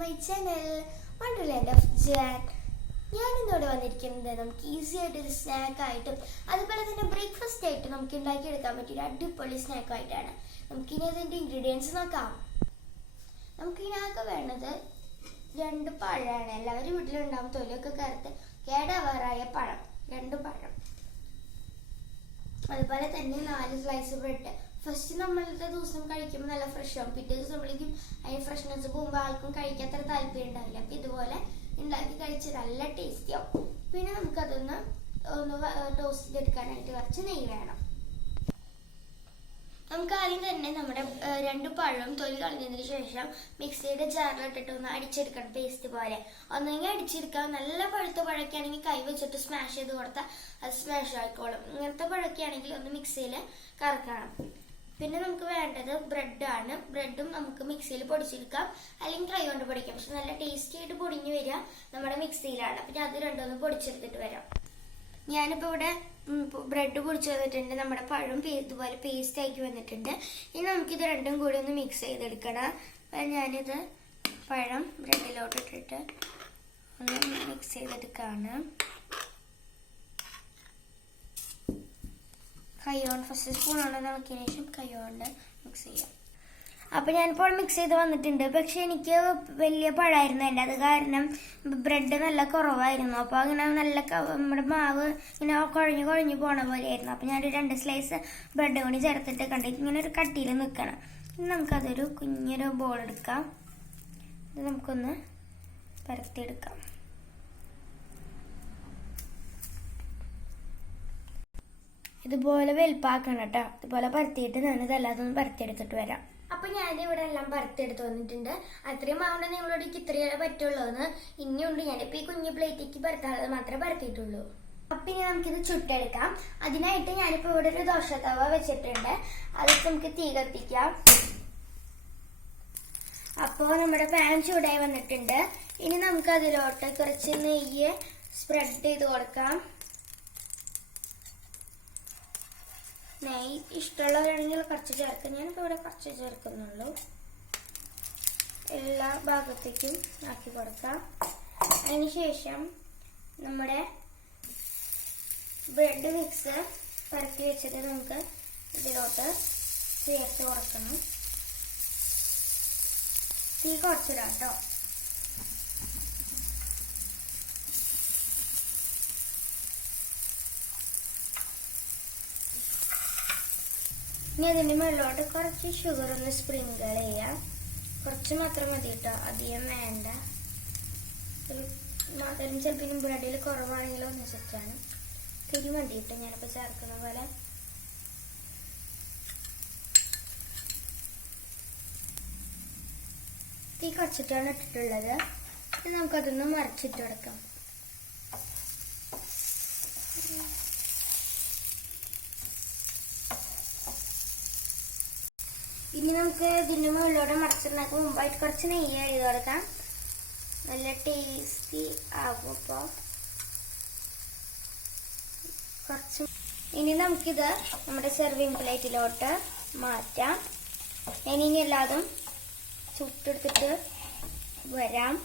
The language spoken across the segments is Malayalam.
My channel Wonderland of Jan. ഞാനിന്നിവിടെ വന്നിരിക്കുന്നത് നമുക്ക് ഈസി ആയിട്ടൊരു സ്നാക്കായിട്ടും അതുപോലെ തന്നെ ബ്രേക്ക്ഫാസ്റ്റ് ആയിട്ട് നമുക്ക് ഉണ്ടാക്കിയെടുക്കാൻ പറ്റിയൊരു അടിപൊളി സ്നാക്കായിട്ടാണ്. നമുക്കിനി അതിൻ്റെ ഇൻഗ്രീഡിയൻസ് നോക്കാം. നമുക്കിതിനകത്ത് വേണ്ടത് 2 പഴമാണ്. എല്ലാവരും വീട്ടിലുണ്ടാവും. തൊലിയൊക്കെ കറുത്ത് കേടാവാറായ പഴം, 2 പഴം. അതുപോലെ തന്നെ 4 സ്ലൈസ് ബ്രെഡ്. ഫസ്റ്റ് നമ്മളത്തെ ദിവസം കഴിക്കുമ്പോൾ നല്ല ഫ്രഷ് ആവും. പിറ്റേ ദിവസം നമ്മളേക്കും അതിന് ഫ്രഷ്നെസ് പോകുമ്പോൾ ആൾക്കും കഴിക്കാത്ര താല്പര്യം ഉണ്ടാവില്ല. അപ്പം ഇതുപോലെ ഉണ്ടാക്കി കഴിച്ച് നല്ല ടേസ്റ്റി ആവും. പിന്നെ നമുക്കതൊന്ന് ടോസ്റ്റ് ചെയ്തെടുക്കാനായിട്ട് കുറച്ച് നെയ്യ് വേണം. നമുക്ക് ആദ്യം തന്നെ നമ്മുടെ 2 പഴവും തൊലി കളഞ്ഞതിന് ശേഷം മിക്സിയുടെ ജാറിലിട്ടിട്ട് ഒന്ന് അടിച്ചെടുക്കണം, പേസ്റ്റ് പോലെ. ഒന്നെങ്കിൽ അടിച്ചെടുക്കാം. നല്ല പഴുത്ത പഴമൊക്കെ ആണെങ്കിൽ കൈ വെച്ചിട്ട് സ്മാഷ് ചെയ്ത് കൊടുത്താൽ അത് സ്മാഷ് ആയിക്കോളും. ഇങ്ങനത്തെ പഴമൊക്കെ ആണെങ്കിൽ ഒന്ന് മിക്സിയിൽ കറക്കണം. പിന്നെ നമുക്ക് വേണ്ടത് ബ്രെഡാണ്. ബ്രെഡും നമുക്ക് മിക്സിയിൽ പൊടിച്ചെടുക്കാം, അല്ലെങ്കിൽ കൈ കൊണ്ട് പൊടിക്കാം. പക്ഷെ നല്ല ടേസ്റ്റി ആയിട്ട് പൊടിഞ്ഞു വരിക നമ്മുടെ മിക്സിയിലാണ്. പിന്നെ അത് രണ്ടൊന്ന് പൊടിച്ചെടുത്തിട്ട് വരാം. ഞാനിപ്പോൾ ഇവിടെ ബ്രെഡ് പൊടിച്ച് വന്നിട്ടുണ്ട്. നമ്മുടെ പഴം ഇതുപോലെ പേസ്റ്റ് ആക്കി വന്നിട്ടുണ്ട്. ഇനി നമുക്കിത് രണ്ടും കൂടി ഒന്ന് മിക്സ് ചെയ്തെടുക്കണം. അപ്പം ഞാനിത് പഴം ബ്രെഡിലോട്ട് ഇട്ടിട്ട് ഒന്ന് മിക്സ് ചെയ്തെടുക്കുകയാണ്. കൈകൊണ്ട് ഫസ്റ്റ് സ്പൂൺ കൊണ്ട് നോക്കിയതിന് ശേഷം കൈകൊണ്ട് മിക്സ് ചെയ്യാം. അപ്പം ഞാനിപ്പോൾ മിക്സ് ചെയ്ത് വന്നിട്ടുണ്ട്. പക്ഷെ എനിക്ക് വലിയ പഴമായിരുന്നു എൻ്റെ, അത് കാരണം ബ്രെഡ് നല്ല കുറവായിരുന്നു. അപ്പോൾ അങ്ങനെ നല്ല നമ്മുടെ മാവ് ഇങ്ങനെ കുഴഞ്ഞു പോണ പോലെയായിരുന്നു. അപ്പം ഞാനൊരു 2 സ്ലൈസ് ബ്രെഡ് കൂടി ചേർത്തിട്ട് കണ്ട് ഇങ്ങനെ ഒരു കട്ടിയിൽ നിൽക്കണം. ഇനി നമുക്കതൊരു കുഞ്ഞൊരു ബോൾ എടുക്കാം. ഇത് നമുക്കൊന്ന് പരത്തിയെടുക്കാം. ഇതുപോലെ വെൽപ്പാക്കണം കേട്ടോ. ഇതുപോലെ പരത്തിയിട്ട് ഞാനിതെല്ലാം ഒന്ന് പരത്തിയെടുത്തിട്ട് വരാം. അപ്പൊ ഞാനിവിടെ എല്ലാം പരത്തിയെടുത്ത് വന്നിട്ടുണ്ട്. അത്രയും മാവുണ്ട് നിങ്ങളോട് ഇത്രയേ പറ്റുള്ളൂ എന്ന്. ഇനിയുണ്ട്. ഞാനിപ്പോൾ ഈ കുഞ്ഞു പ്ലേറ്റിക്ക് പരത്താനുള്ളത് മാത്രമേ പരത്തിയിട്ടുള്ളൂ. അപ്പൊ ഇനി നമുക്കിത് ചുട്ടെടുക്കാം. അതിനായിട്ട് ഞാനിപ്പോൾ ഇവിടെ ഒരു ദോശത്തവ വെച്ചിട്ടുണ്ട്. അതിൽ നമുക്ക് തീ കത്തിക്കാം. അപ്പോൾ നമ്മുടെ പാൻ ചൂടായി വന്നിട്ടുണ്ട്. ഇനി നമുക്ക് അതിലോട്ട് കുറച്ച് നെയ്യ് സ്പ്രെഡ് ചെയ്ത് കൊടുക്കാം. നെയ്യ് ഇഷ്ടമുള്ളവരാണെങ്കിൽ കുറച്ച് ചേർക്കാം. ഞാനിപ്പോൾ ഇവിടെ കുറച്ച് ചേർക്കുന്നുള്ളൂ. എല്ലാ ഭാഗത്തേക്കും ആക്കി കൊടുക്കാം. അതിനുശേഷം നമ്മുടെ ബ്രെഡ് മിക്സ് പരത്തി വെച്ചിട്ട് നമുക്ക് ഇതിലോട്ട് ചേർത്ത് കൊടുക്കണം. തീ കുറച്ചിടാം കേട്ടോ. ഇനി അതിൻ്റെ മുകളിലോട്ട് കുറച്ച് ഷുഗർ ഒന്ന് സ്പ്രിങ്കിൾ ചെയ്യാം. കുറച്ച് മാത്രം മതി കേട്ടോ, അധികം വേണ്ട. മധുരം ചിലപ്പോൾ ബ്രെഡിൽ കുറവാണെങ്കിലും ഒന്ന് സെറ്റാണ്. തിരി മതി കേട്ടോ, ഞാനിപ്പോൾ ചേർക്കുന്ന പോലെ. തീ കുറച്ചിട്ടാണ് ഇട്ടിട്ടുള്ളത്. ഇനി നമുക്കതൊന്ന് മറിച്ചിട്ട് കൊടുക്കാം. ഇനി നമുക്ക് ഇതിൻ്റെ മുകളിലൂടെ മറിച്ചിട്ടുണ്ടാക്കാൻ മുമ്പായിട്ട് കുറച്ച് നെയ്യ് ചെയ്ത് കൊടുക്കാം. നല്ല ടേസ്റ്റി ആകും. അപ്പോൾ കുറച്ച് ഇനി നമുക്കിത് നമ്മുടെ സെർവിങ് പ്ലേറ്റിലോട്ട് മാറ്റാം. ഞാനിനി എല്ലാതും ചുട്ടെടുത്തിട്ട് വരാം.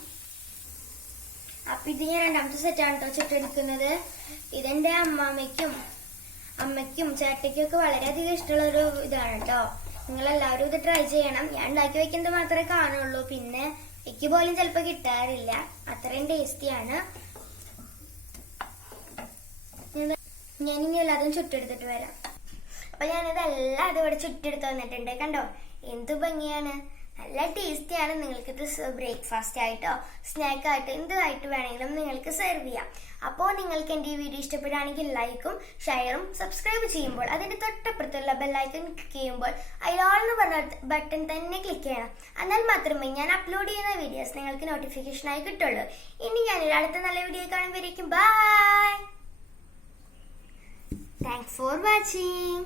അപ്പം ഇത് ഞാൻ രണ്ടാമത്തെ സെറ്റാണ് കേട്ടോ ചുട്ടെടുക്കുന്നത്. ഇതെൻ്റെ അമ്മയ്ക്കും ചേട്ടയ്ക്കും ഒക്കെ വളരെയധികം ഇഷ്ടമുള്ളൊരു ഇതാണ് കേട്ടോ. നിങ്ങളെല്ലാവരും ഇത് ട്രൈ ചെയ്യണം. ഞാൻ ഉണ്ടാക്കി വെക്കുന്നത് മാത്രമേ കാണുള്ളൂ. പിന്നെ എനിക്ക് പോലും ചിലപ്പോൾ കിട്ടാറില്ല. അത്രയും ടേസ്റ്റിയാണ്. ഞാനിനി എല്ലാതും ചുട്ടെടുത്തിട്ട് വരാം. അപ്പൊ ഞാനിതെല്ലാം ഇവിടെ ചുട്ടെടുത്ത് വന്നിട്ടുണ്ട്. കണ്ടോ എന്ത് ഭംഗിയാണ്, നല്ല ടേസ്റ്റിയാണ്. നിങ്ങൾക്കിത് ബ്രേക്ക്ഫാസ്റ്റ് ആയിട്ടോ സ്നാക്കായിട്ടോ എന്തുമായിട്ട് വേണമെങ്കിലും നിങ്ങൾക്ക് സെർവ് ചെയ്യാം. അപ്പോൾ നിങ്ങൾക്ക് എൻ്റെ ഈ വീഡിയോ ഇഷ്ടപ്പെടുകയാണെങ്കിൽ ലൈക്കും ഷെയറും സബ്സ്ക്രൈബ് ചെയ്യുമ്പോൾ അതിൻ്റെ തൊട്ടപ്പുറത്തുള്ള ബെല്ലൈക്കൺ ക്ലിക്ക് ചെയ്യുമ്പോൾ അതിലോളെന്ന് പറഞ്ഞ ബട്ടൺ തന്നെ ക്ലിക്ക് ചെയ്യണം. എന്നാൽ മാത്രമേ ഞാൻ അപ്ലോഡ് ചെയ്യുന്ന വീഡിയോസ് നിങ്ങൾക്ക് നോട്ടിഫിക്കേഷനായി കിട്ടുള്ളൂ. ഇനി ഞാനൊരു അടുത്ത നല്ല വീഡിയോ കാണുമ്പോഴേക്കും ബൈ. Thanks for watching.